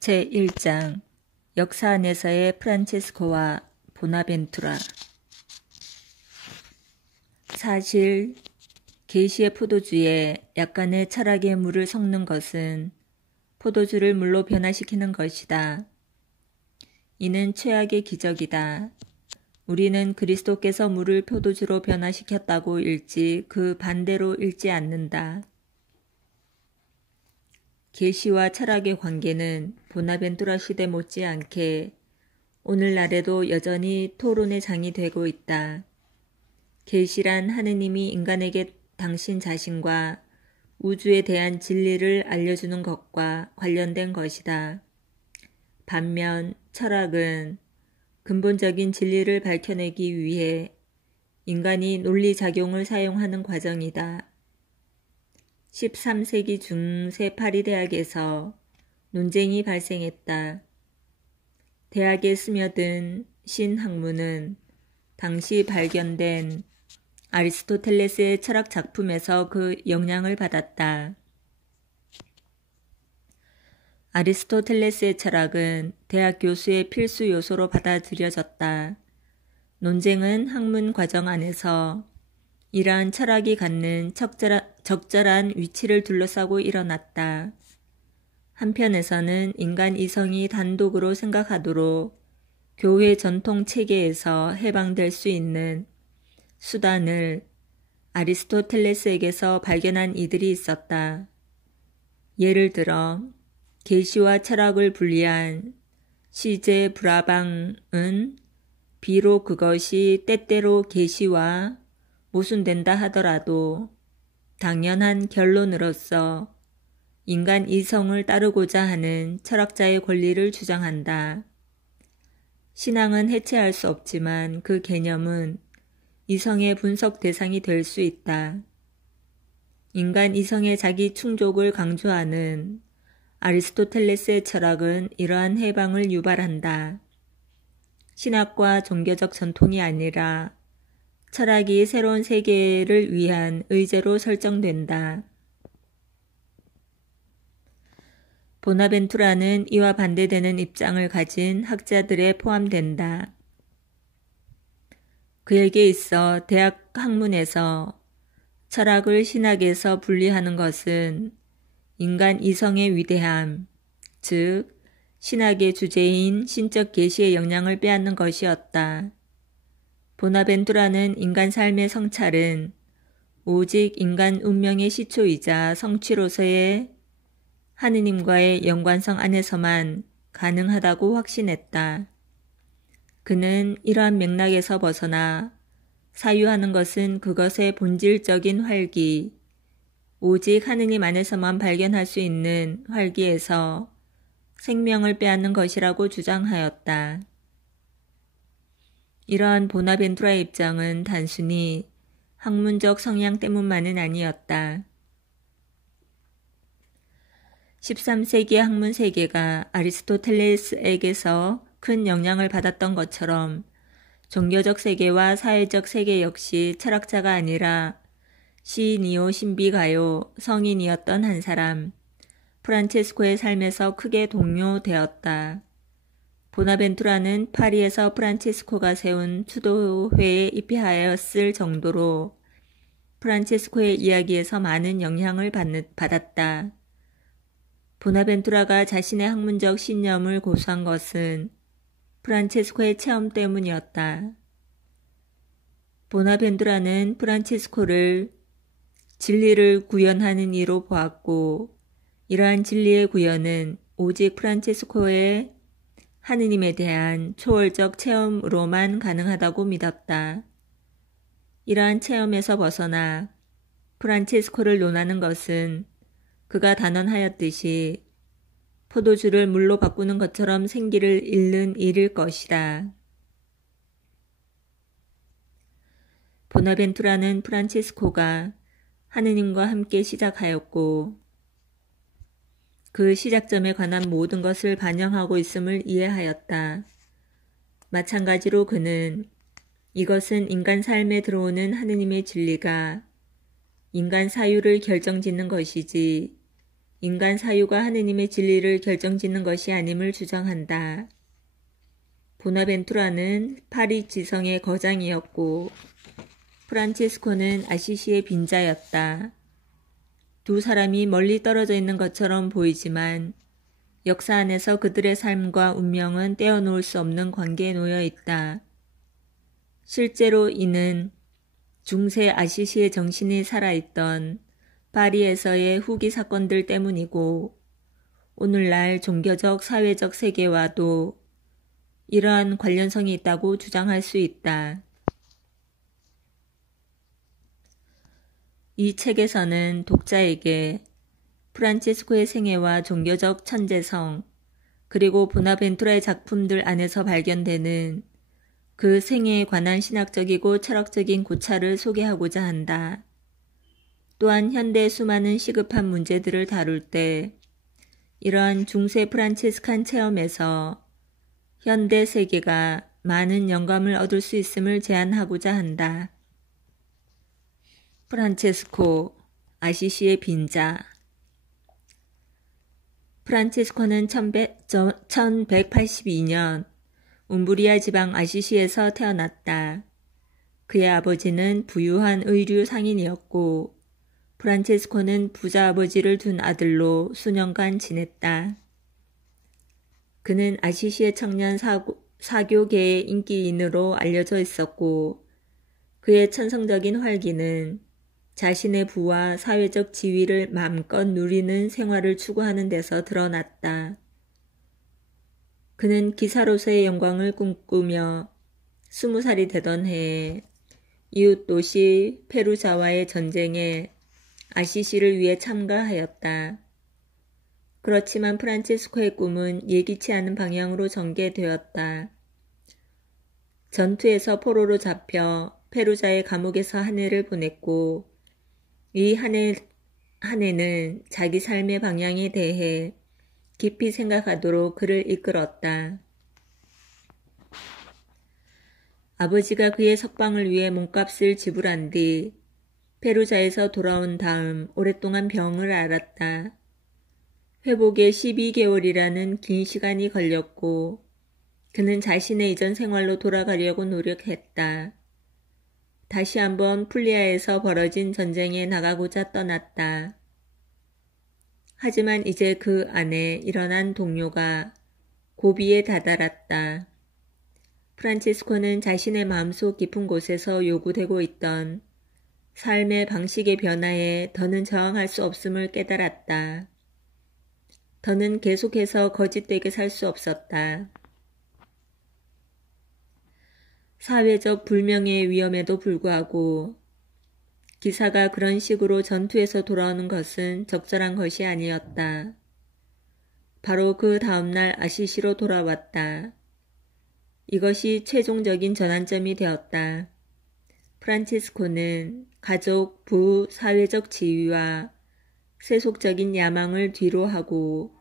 제1장 역사 안에서의 프란체스코와 보나벤투라. 사실 계시의 포도주에 약간의 철학의 물을 섞는 것은 포도주를 물로 변화시키는 것이다. 이는 최악의 기적이다. 우리는 그리스도께서 물을 포도주로 변화시켰다고 읽지 그 반대로 읽지 않는다. 계시와 철학의 관계는 보나벤투라 시대 못지않게 오늘날에도 여전히 토론의 장이 되고 있다. 계시란 하느님이 인간에게 당신 자신과 우주에 대한 진리를 알려주는 것과 관련된 것이다. 반면 철학은 근본적인 진리를 밝혀내기 위해 인간이 논리작용을 사용하는 과정이다. 13세기 중세 파리 대학에서 논쟁이 발생했다. 대학에 스며든 신학문은 당시 발견된 아리스토텔레스의 철학 작품에서 그 영향을 받았다. 아리스토텔레스의 철학은 대학 교수의 필수 요소로 받아들여졌다. 논쟁은 학문 과정 안에서 이러한 철학이 갖는 적절한 위치를 둘러싸고 일어났다. 한편에서는 인간 이성이 단독으로 생각하도록 교회 전통 체계에서 해방될 수 있는 수단을 아리스토텔레스에게서 발견한 이들이 있었다. 예를 들어 계시와 철학을 분리한 시제 브라방은 비록 그것이 때때로 계시와 모순된다 하더라도 당연한 결론으로서 인간 이성을 따르고자 하는 철학자의 권리를 주장한다. 신앙은 해체할 수 없지만 그 개념은 이성의 분석 대상이 될 수 있다. 인간 이성의 자기 충족을 강조하는 아리스토텔레스의 철학은 이러한 해방을 유발한다. 신학과 종교적 전통이 아니라 철학이 새로운 세계를 위한 의제로 설정된다. 보나벤투라는 이와 반대되는 입장을 가진 학자들에 포함된다. 그에게 있어 대학 학문에서 철학을 신학에서 분리하는 것은 인간 이성의 위대함, 즉 신학의 주제인 신적 계시의 영향을 빼앗는 것이었다. 보나벤투라는 인간 삶의 성찰은 오직 인간 운명의 시초이자 성취로서의 하느님과의 연관성 안에서만 가능하다고 확신했다. 그는 이러한 맥락에서 벗어나 사유하는 것은 그것의 본질적인 활기, 오직 하느님 안에서만 발견할 수 있는 활기에서 생명을 빼앗는 것이라고 주장하였다. 이러한 보나벤투라의 입장은 단순히 학문적 성향 때문만은 아니었다. 13세기의 학문 세계가 아리스토텔레스에게서 큰 영향을 받았던 것처럼 종교적 세계와 사회적 세계 역시 철학자가 아니라 시니오 신비가요 성인이었던 한 사람, 프란체스코의 삶에서 크게 동요되었다. 보나벤투라는 파리에서 프란체스코가 세운 추도회에 입회하였을 정도로 프란체스코의 이야기에서 많은 영향을 받았다. 보나벤투라가 자신의 학문적 신념을 고수한 것은 프란체스코의 체험 때문이었다. 보나벤투라는 프란체스코를 진리를 구현하는 이로 보았고 이러한 진리의 구현은 오직 프란체스코의 하느님에 대한 초월적 체험으로만 가능하다고 믿었다. 이러한 체험에서 벗어나 프란체스코를 논하는 것은 그가 단언하였듯이 포도주를 물로 바꾸는 것처럼 생기를 잃는 일일 것이다. 보나벤투라는 프란체스코가 하느님과 함께 시작하였고 그 시작점에 관한 모든 것을 반영하고 있음을 이해하였다. 마찬가지로 그는 이것은 인간 삶에 들어오는 하느님의 진리가 인간 사유를 결정짓는 것이지 인간 사유가 하느님의 진리를 결정짓는 것이 아님을 주장한다. 보나벤투라는 파리 지성의 거장이었고 프란체스코는 아시시의 빈자였다. 두 사람이 멀리 떨어져 있는 것처럼 보이지만 역사 안에서 그들의 삶과 운명은 떼어놓을 수 없는 관계에 놓여 있다. 실제로 이는 중세 아시시의 정신이 살아있던 파리에서의 후기 사건들 때문이고 오늘날 종교적 사회적 세계와도 이러한 관련성이 있다고 주장할 수 있다. 이 책에서는 독자에게 프란체스코의 생애와 종교적 천재성 그리고 보나벤투라의 작품들 안에서 발견되는 그 생애에 관한 신학적이고 철학적인 고찰을 소개하고자 한다. 또한 현대의 수많은 시급한 문제들을 다룰 때 이러한 중세 프란체스칸 체험에서 현대 세계가 많은 영감을 얻을 수 있음을 제안하고자 한다. 프란체스코, 아시시의 빈자. 프란체스코는 1182년 움브리아 지방 아시시에서 태어났다. 그의 아버지는 부유한 의류 상인이었고 프란체스코는 부자 아버지를 둔 아들로 수년간 지냈다. 그는 아시시의 청년 사교계의 인기인으로 알려져 있었고 그의 천성적인 활기는 자신의 부와 사회적 지위를 마음껏 누리는 생활을 추구하는 데서 드러났다. 그는 기사로서의 영광을 꿈꾸며 20살이 되던 해에 이웃 도시 페루자와의 전쟁에 아시시를 위해 참가하였다. 그렇지만 프란체스코의 꿈은 예기치 않은 방향으로 전개되었다. 전투에서 포로로 잡혀 페루자의 감옥에서 한 해를 보냈고 이 한 해는 자기 삶의 방향에 대해 깊이 생각하도록 그를 이끌었다. 아버지가 그의 석방을 위해 몸값을 지불한 뒤 페루자에서 돌아온 다음 오랫동안 병을 앓았다. 회복에 12개월이라는 긴 시간이 걸렸고 그는 자신의 이전 생활로 돌아가려고 노력했다. 다시 한번 풀리아에서 벌어진 전쟁에 나가고자 떠났다. 하지만 이제 그 안에 일어난 동요가 고비에 다다랐다. 프란체스코는 자신의 마음속 깊은 곳에서 요구되고 있던 삶의 방식의 변화에 더는 저항할 수 없음을 깨달았다. 더는 계속해서 거짓되게 살 수 없었다. 사회적 불명예의 위험에도 불구하고 기사가 그런 식으로 전투에서 돌아오는 것은 적절한 것이 아니었다. 바로 그 다음날 아시시로 돌아왔다. 이것이 최종적인 전환점이 되었다. 프란체스코는 가족, 부, 사회적 지위와 세속적인 야망을 뒤로 하고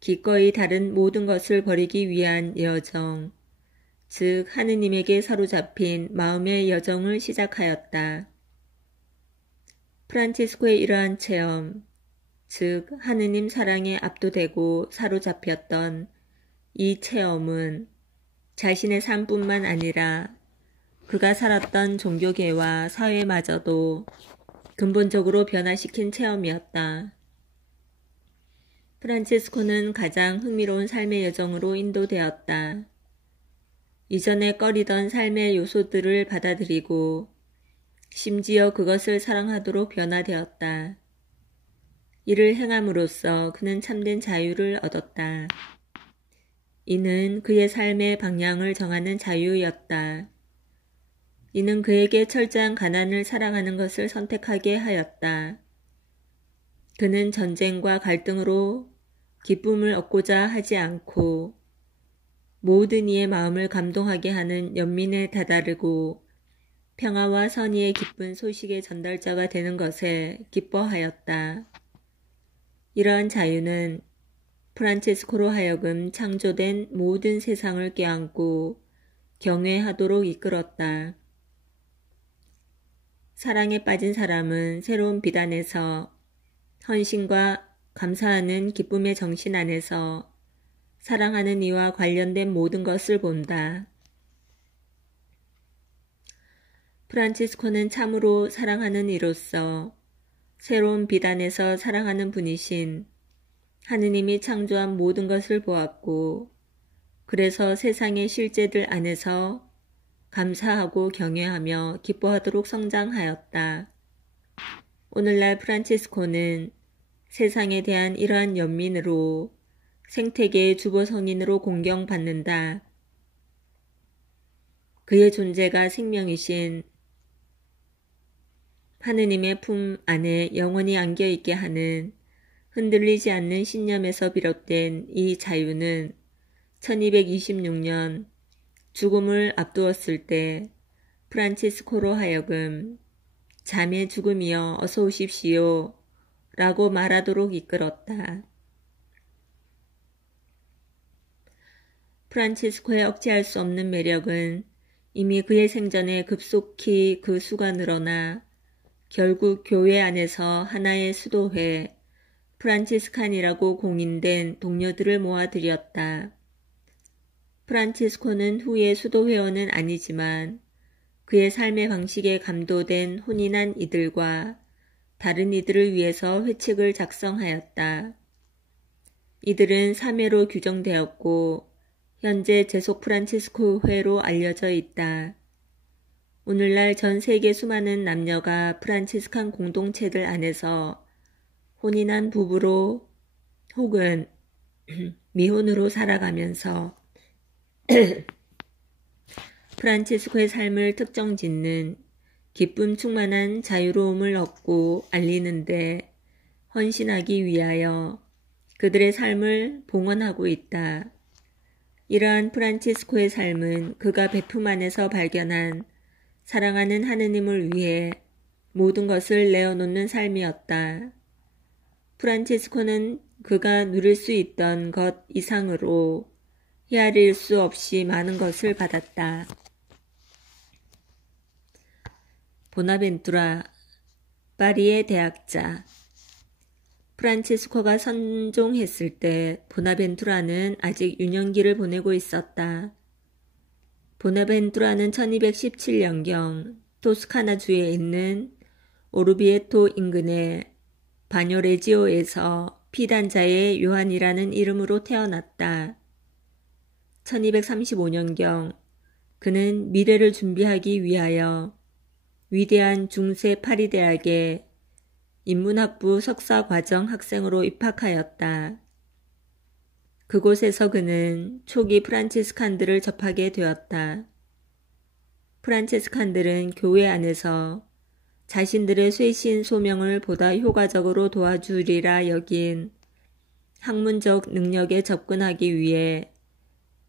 기꺼이 다른 모든 것을 버리기 위한 여정, 즉 하느님에게 사로잡힌 마음의 여정을 시작하였다. 프란체스코의 이러한 체험, 즉 하느님 사랑에 압도되고 사로잡혔던 이 체험은 자신의 삶뿐만 아니라 그가 살았던 종교계와 사회마저도 근본적으로 변화시킨 체험이었다. 프란체스코는 가장 흥미로운 삶의 여정으로 인도되었다. 이전에 꺼리던 삶의 요소들을 받아들이고 심지어 그것을 사랑하도록 변화되었다. 이를 행함으로써 그는 참된 자유를 얻었다. 이는 그의 삶의 방향을 정하는 자유였다. 이는 그에게 철저한 가난을 사랑하는 것을 선택하게 하였다. 그는 전쟁과 갈등으로 기쁨을 얻고자 하지 않고 모든 이의 마음을 감동하게 하는 연민에 다다르고 평화와 선의의 기쁜 소식의 전달자가 되는 것에 기뻐하였다. 이러한 자유는 프란체스코로 하여금 창조된 모든 세상을 껴안고 경외하도록 이끌었다. 사랑에 빠진 사람은 새로운 비단에서 헌신과 감사하는 기쁨의 정신 안에서 사랑하는 이와 관련된 모든 것을 본다. 프란치스코는 참으로 사랑하는 이로서 새로운 빛 안에서 사랑하는 분이신 하느님이 창조한 모든 것을 보았고, 그래서 세상의 실제들 안에서 감사하고 경외하며 기뻐하도록 성장하였다. 오늘날 프란치스코는 세상에 대한 이러한 연민으로 생태계의 주보 성인으로 공경받는다. 그의 존재가 생명이신 하느님의 품 안에 영원히 안겨있게 하는 흔들리지 않는 신념에서 비롯된 이 자유는 1226년 죽음을 앞두었을 때 프란치스코로 하여금 잠의 죽음이여 어서 오십시오 라고 말하도록 이끌었다. 프란치스코의 억제할 수 없는 매력은 이미 그의 생전에 급속히 그 수가 늘어나 결국 교회 안에서 하나의 수도회, 프란치스칸이라고 공인된 동료들을 모아들였다. 프란치스코는 후에 수도회원은 아니지만 그의 삶의 방식에 감도된 혼인한 이들과 다른 이들을 위해서 회칙을 작성하였다. 이들은 3회로 규정되었고 현재 제속 프란치스코 회로 알려져 있다. 오늘날 전 세계 수많은 남녀가 프란치스칸 공동체들 안에서 혼인한 부부로 혹은 미혼으로 살아가면서 프란치스코의 삶을 특정짓는 기쁨 충만한 자유로움을 얻고 알리는데 헌신하기 위하여 그들의 삶을 봉헌하고 있다. 이러한 프란치스코의 삶은 그가 베품 안에서 발견한 사랑하는 하느님을 위해 모든 것을 내어놓는 삶이었다. 프란치스코는 그가 누릴 수 있던 것 이상으로 헤아릴 수 없이 많은 것을 받았다. 보나벤투라, 파리의 대학자. 프란치스코가 선종했을 때 보나벤투라는 아직 유년기를 보내고 있었다. 보나벤투라는 1217년경 토스카나주에 있는 오르비에토 인근의 바뇨레지오에서 피단자의 요한이라는 이름으로 태어났다. 1235년경 그는 미래를 준비하기 위하여 위대한 중세 파리 대학에 인문학부 석사과정 학생으로 입학하였다. 그곳에서 그는 초기 프란치스칸들을 접하게 되었다. 프란치스칸들은 교회 안에서 자신들의 쇄신 소명을 보다 효과적으로 도와주리라 여긴 학문적 능력에 접근하기 위해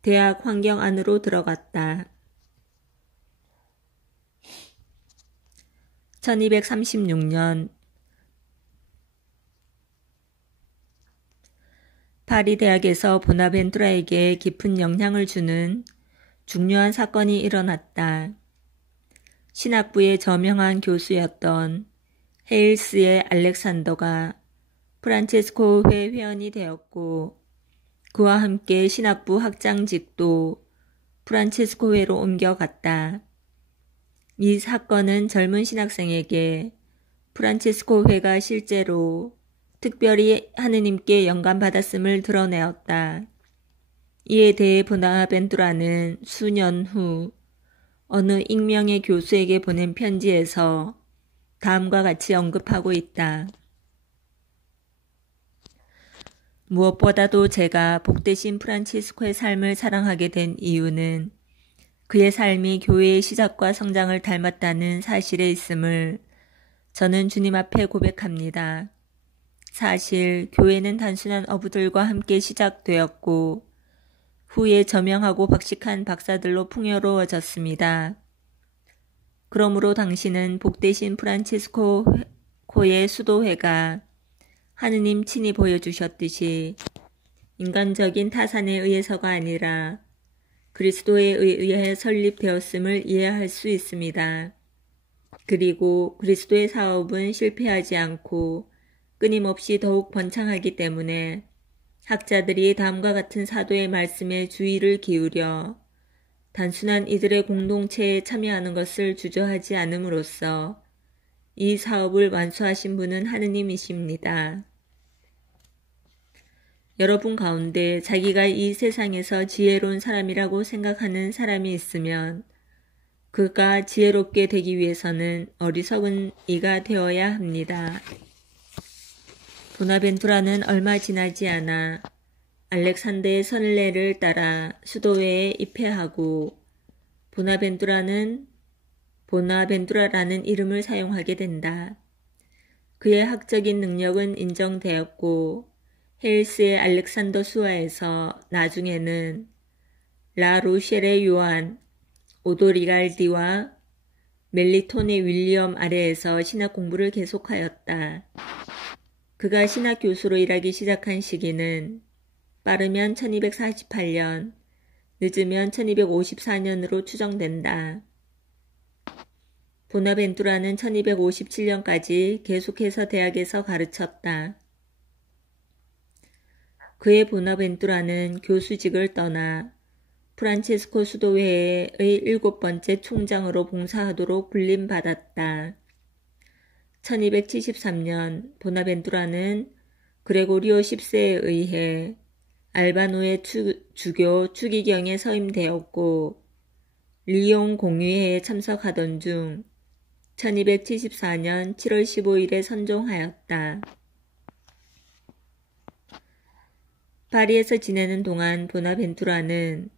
대학 환경 안으로 들어갔다. 1236년 파리 대학에서 보나벤투라에게 깊은 영향을 주는 중요한 사건이 일어났다. 신학부의 저명한 교수였던 헤일스의 알렉산더가 프란체스코 회 회원이 되었고 그와 함께 신학부 학장직도 프란체스코 회로 옮겨갔다. 이 사건은 젊은 신학생에게 프란체스코 회가 실제로 특별히 하느님께 영감받았음을 드러내었다. 이에 대해 보나벤투라는 수년 후 어느 익명의 교수에게 보낸 편지에서 다음과 같이 언급하고 있다. 무엇보다도 제가 복되신 프란치스코의 삶을 사랑하게 된 이유는 그의 삶이 교회의 시작과 성장을 닮았다는 사실에 있음을 저는 주님 앞에 고백합니다. 사실 교회는 단순한 어부들과 함께 시작되었고 후에 저명하고 박식한 박사들로 풍요로워졌습니다. 그러므로 당신은 복되신 프란치스코의 수도회가 하느님 친히 보여주셨듯이 인간적인 타산에 의해서가 아니라 그리스도에 의해 설립되었음을 이해할 수 있습니다. 그리고 그리스도의 사업은 실패하지 않고 끊임없이 더욱 번창하기 때문에 학자들이 다음과 같은 사도의 말씀에 주의를 기울여 단순한 이들의 공동체에 참여하는 것을 주저하지 않음으로써 이 사업을 완수하신 분은 하느님이십니다. 여러분 가운데 자기가 이 세상에서 지혜로운 사람이라고 생각하는 사람이 있으면 그가 지혜롭게 되기 위해서는 어리석은 이가 되어야 합니다. 보나벤투라는 얼마 지나지 않아 알렉산더의 선례를 따라 수도회에 입회하고 보나벤투라라는 이름을 사용하게 된다. 그의 학적인 능력은 인정되었고 헬스의 알렉산더 수하에서 나중에는 라루셸의 요한, 오도리갈디와 멜리톤의 윌리엄 아래에서 신학 공부를 계속하였다. 그가 신학 교수로 일하기 시작한 시기는 빠르면 1248년, 늦으면 1254년으로 추정된다. 보나벤투라는 1257년까지 계속해서 대학에서 가르쳤다. 그의 보나벤투라는 교수직을 떠나 프란체스코 수도회의 7번째 총장으로 봉사하도록 불림받았다. 1273년 보나벤투라는 그레고리오 10세에 의해 알바노의 주교 추기경에 서임되었고 리옹 공의회에 참석하던 중 1274년 7월 15일에 선종하였다. 파리에서 지내는 동안 보나벤투라는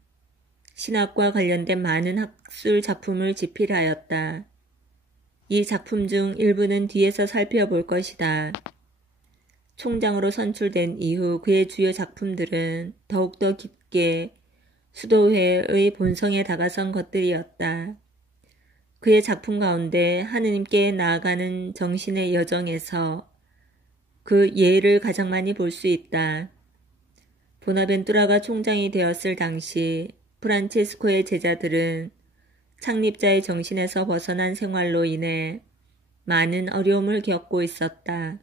신학과 관련된 많은 학술 작품을 집필하였다. 이 작품 중 일부는 뒤에서 살펴볼 것이다. 총장으로 선출된 이후 그의 주요 작품들은 더욱더 깊게 수도회의 본성에 다가선 것들이었다. 그의 작품 가운데 하느님께 나아가는 정신의 여정에서 그 예를 가장 많이 볼 수 있다. 보나벤투라가 총장이 되었을 당시 프란체스코의 제자들은 창립자의 정신에서 벗어난 생활로 인해 많은 어려움을 겪고 있었다.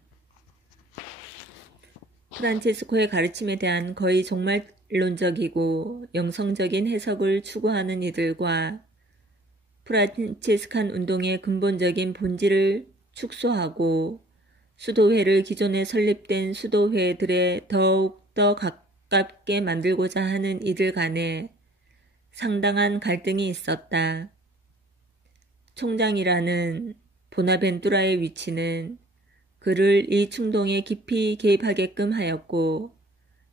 프란체스코의 가르침에 대한 거의 종말론적이고 영성적인 해석을 추구하는 이들과 프란체스칸 운동의 근본적인 본질을 축소하고 수도회를 기존에 설립된 수도회들에 더욱더 가깝게 만들고자 하는 이들 간에 상당한 갈등이 있었다. 총장이라는 보나벤투라의 위치는 그를 이 충동에 깊이 개입하게끔 하였고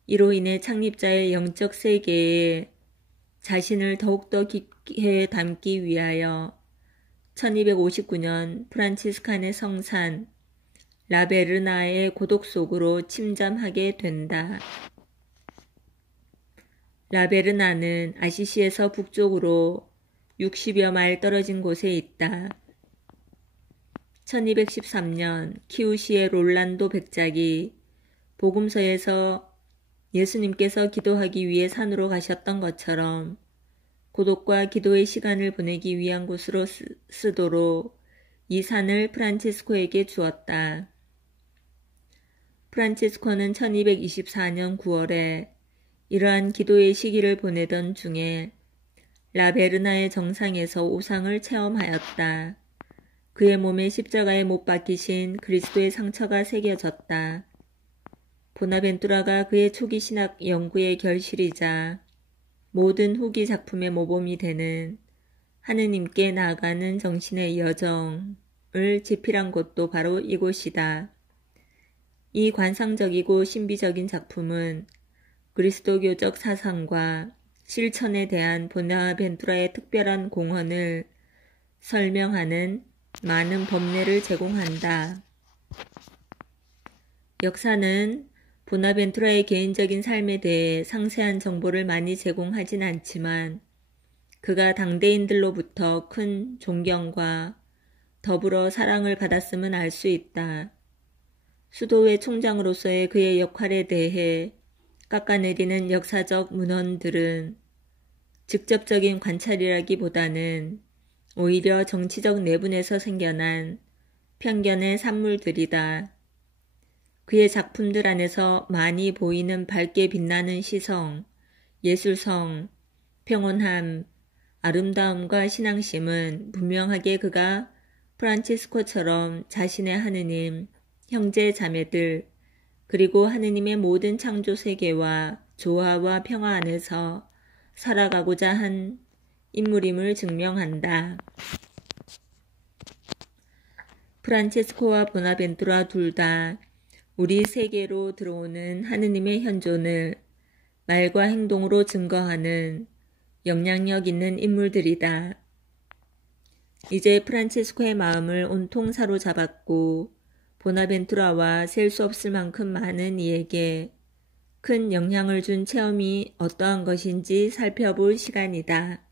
이로 인해 창립자의 영적 세계에 자신을 더욱더 깊게 담기 위하여 1259년 프란치스칸의 성산 라베르나의 고독 속으로 침잠하게 된다. 라베르나는 아시시에서 북쪽으로 60여 마일 떨어진 곳에 있다. 1213년 키우시의 롤란도 백작이 복음서에서 예수님께서 기도하기 위해 산으로 가셨던 것처럼 고독과 기도의 시간을 보내기 위한 곳으로 쓰도록 이 산을 프란체스코에게 주었다. 프란체스코는 1224년 9월에 이러한 기도의 시기를 보내던 중에 라베르나의 정상에서 오상을 체험하였다. 그의 몸에 십자가에 못 박히신 그리스도의 상처가 새겨졌다. 보나벤투라가 그의 초기 신학 연구의 결실이자 모든 후기 작품의 모범이 되는 하느님께 나아가는 정신의 여정을 집필한 곳도 바로 이곳이다. 이 관상적이고 신비적인 작품은 그리스도교적 사상과 실천에 대한 보나벤투라의 특별한 공헌을 설명하는 많은 법례를 제공한다. 역사는 보나벤투라의 개인적인 삶에 대해 상세한 정보를 많이 제공하진 않지만 그가 당대인들로부터 큰 존경과 더불어 사랑을 받았음은 알 수 있다. 수도회 총장으로서의 그의 역할에 대해 깎아내리는 역사적 문헌들은 직접적인 관찰이라기보다는 오히려 정치적 내분에서 생겨난 편견의 산물들이다. 그의 작품들 안에서 많이 보이는 밝게 빛나는 시성, 예술성, 평온함, 아름다움과 신앙심은 분명하게 그가 프란치스코처럼 자신의 하느님, 형제 자매들, 그리고 하느님의 모든 창조 세계와 조화와 평화 안에서 살아가고자 한 인물임을 증명한다. 프란체스코와 보나벤투라 둘 다 우리 세계로 들어오는 하느님의 현존을 말과 행동으로 증거하는 영향력 있는 인물들이다. 이제 프란체스코의 마음을 온통 사로잡았고 보나벤투라와 셀 수 없을 만큼 많은 이에게 큰 영향을 준 체험이 어떠한 것인지 살펴볼 시간이다.